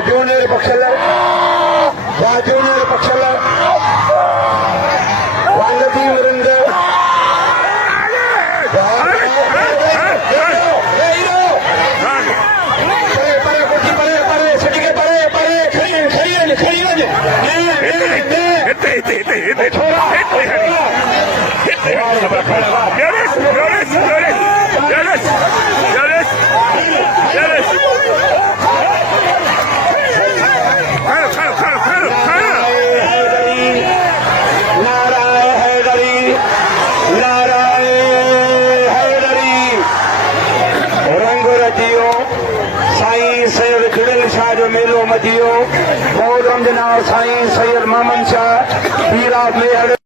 junior पक्षाला वांगती विरुद्ध मेलो मचियो मौज रमजना साईं सैयद मोहम्मद शाह पीर ऑफ मेहर